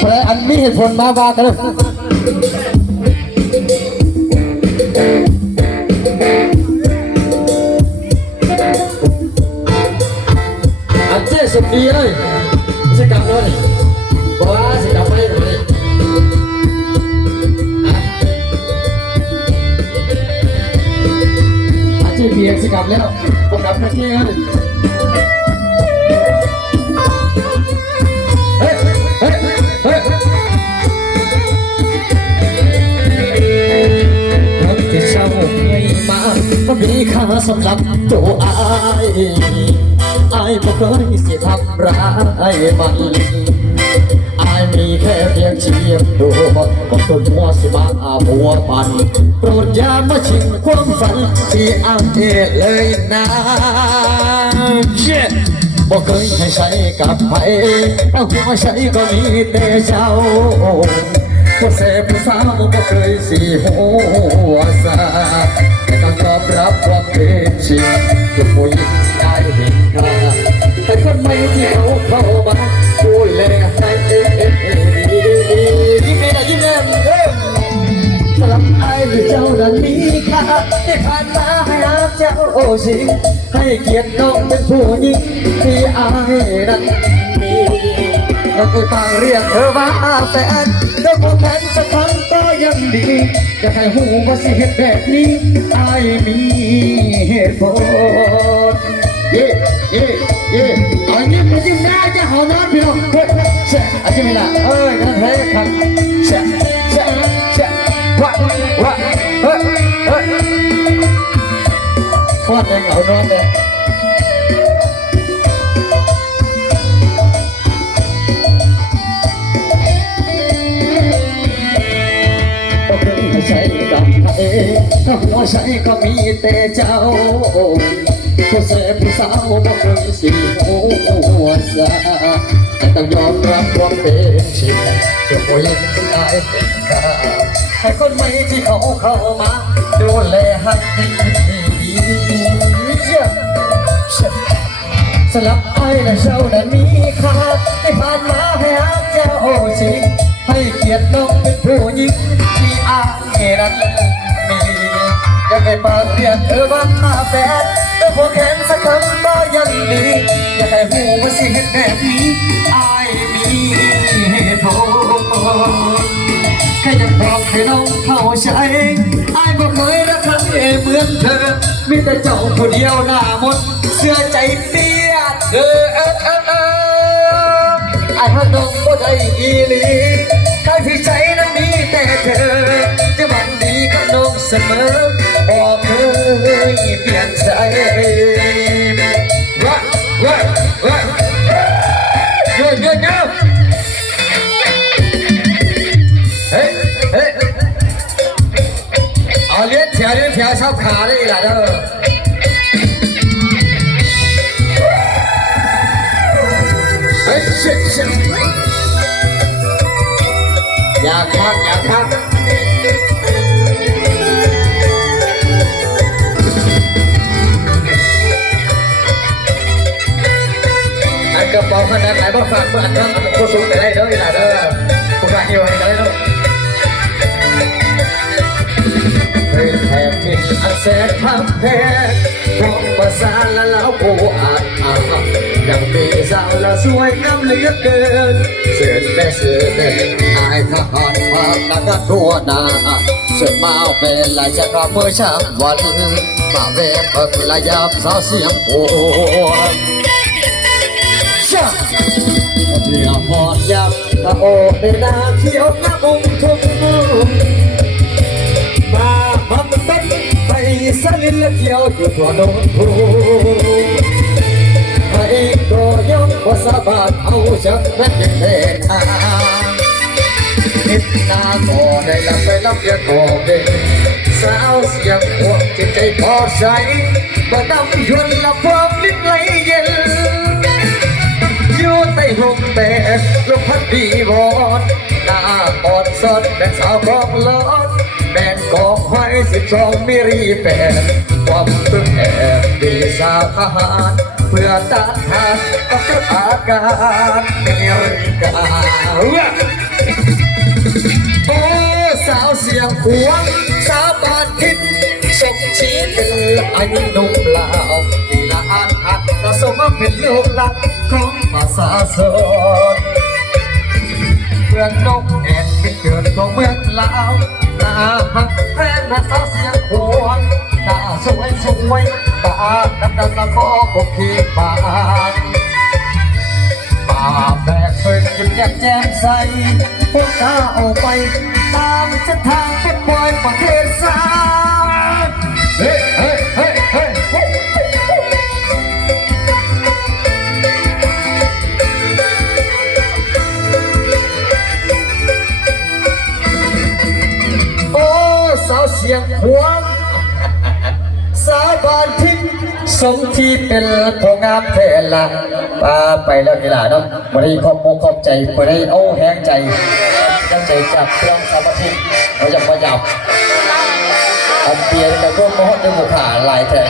แปลอันมีเหตุผลมาบ้ากันเลยอันเจ๊สุดดีเลยสิกับเลยบอกว่าสิกับไปเลยอาชีพเพียงสิกับแล้วบอกกลับมาเที่ยงเลย มาก็มีค่าสำหรับตัวอายอายบ่เคยสิทำร้ายมันอายมีแค่เพียงเชียงดูก็ต้นหัวสิมาอาหัวปันโปรดอย่ามาชิงความฝันที่อ้ายเลยนะบ่เคยให้ใช้กับใครเอาหัวใช้ก็มีแต่เจ้าผู้เสพผู้สาวบ่เคยสิหัวซา ยอมรับความเป็นจริงทุกผู้หญิงได้เห็นค่าแต่คนใหม่ที่เขาเข้ามาดูแลให้ยิ้มแม่ยิ้มแม่เอ้ยสำหรับไอ้เจ้านั้นมีค่าที่ผ่านมาให้รักเจ้าโอชิงให้เกียรติน้องเป็นผู้หญิงที่ไอ้นั้นมีน้องเคยฟังเรียกเธอว่าแฟนได้พบแฟนสักครั้ง ดีจะให้หูว่าสิเหตุแบบนี้ไอ้มีเหตุผลเย่เย่เย่เอายิ้มมายิ้มหน้าจะหอมน้ำพี่น้องเฮ้ยเช่อาจิ้มไม่ละเอ้ยกันเฮ้ยครับเช่เช่เช่วะวะเฮ้ยเฮ้ยฟาดแดงเอานอนเล ใช้ก็มีแต่เจ้าผู้เสพผู้สาวบ่เคยสิหัวซาแต่ต้องยอมรับความเป็นจริงจะผู้หญิงได้เป็นคาให้คนใหม่ที่เขาเข้ามาดูแลให้ดีสลับไอ้และเจ้านั้นมีค่าที่ผ่านมาให้อาเจ้าสิให้เกียรติน้องเป็นผู้หญิงที่อาเนั้นมี ยากให้ปากเรียกเธอว่าแฟนแต่พอแขนสักครั้งก็ยังดีอยากให้หูว่าสิเห็นแบบนี้อายมีเหตุผลแค่จะบอกให้น้องเข้าใจไอ้ายบ่เคยรักใครเหมือนเธอมีแต่เจ้าผู้เดียวหน้ามนเสื้อใจเตี้ยเธอเออเออเออไอ้ฮักน้องบ่ได้อีหลีใครที่ใจ อบขาได้อีกแล้วเด้อยชิชิอย่าคักอย่าคัก พับแพ้เพราะภาษาและแล้วโอ้อาจอาจยังมีสาวและสวยงามเหลือเกิน เสื่อแต่เสื่อแต่อายทหารมาตั้งกันทั่วนาเสื่อมาเป็นลายจะกรเมื่อเช้าวันมาเวฟเปิดระยำสาวเสียงโวนเช่าเดียวหอดยับกระโอเดนาเที่ยวหน้าบุ้งทุ่ ลินและเที่ยวอยู่ทั่วโนนทูให้ก็ยกว่าสบานเอาจากแม่เป็นเดนางนิดนาก็ได้ลำไปลำเรียนก็เด็กสาวเสียงหัวจิตใจพอใจบ่นำยวนละความลิ้นไหลเย็นอยู่ใต้ห่มแต่ลมพัดดีวอนหน้าอ่อนสดเป็นสาวของร้อน แม่นกองไฟสิบสองมิรีแปดความตึงแอบดีสาวทหารพื่อต้านทานกับอาการเมริกาโอ้สาวเสียงหวงสาวบ้านทิศส่งชีเป็นไอ้หนุ่มลาวที่ละอันหักก็สมเป็นลูกหลักของภาษาสนเมืองนกแอนเป็นเกิดของเมืองลาว ตาหักแพงนะสาวเสียงหวงตาสวยสวยตาดำดำตาคอกบขีบานป่าแบกเพิ่นจุดแยกแจ่มใสพวกตาเอาไป ตามเส้นทางเป็นบอยประเทศสา สาวเสียงหวง สาบานทิ้งสมที่เป็นผู้งามเทละปาไปแล้วนี่ล่ะเนาะวันนี้ขอบคุขอบใจวันนี้เอาแห้งใจตั้งใจจากเครื่องสาบานทิ้งเราจะมาหยับอันเบียร์กับพวกมอดด้วยบุขาลายแท้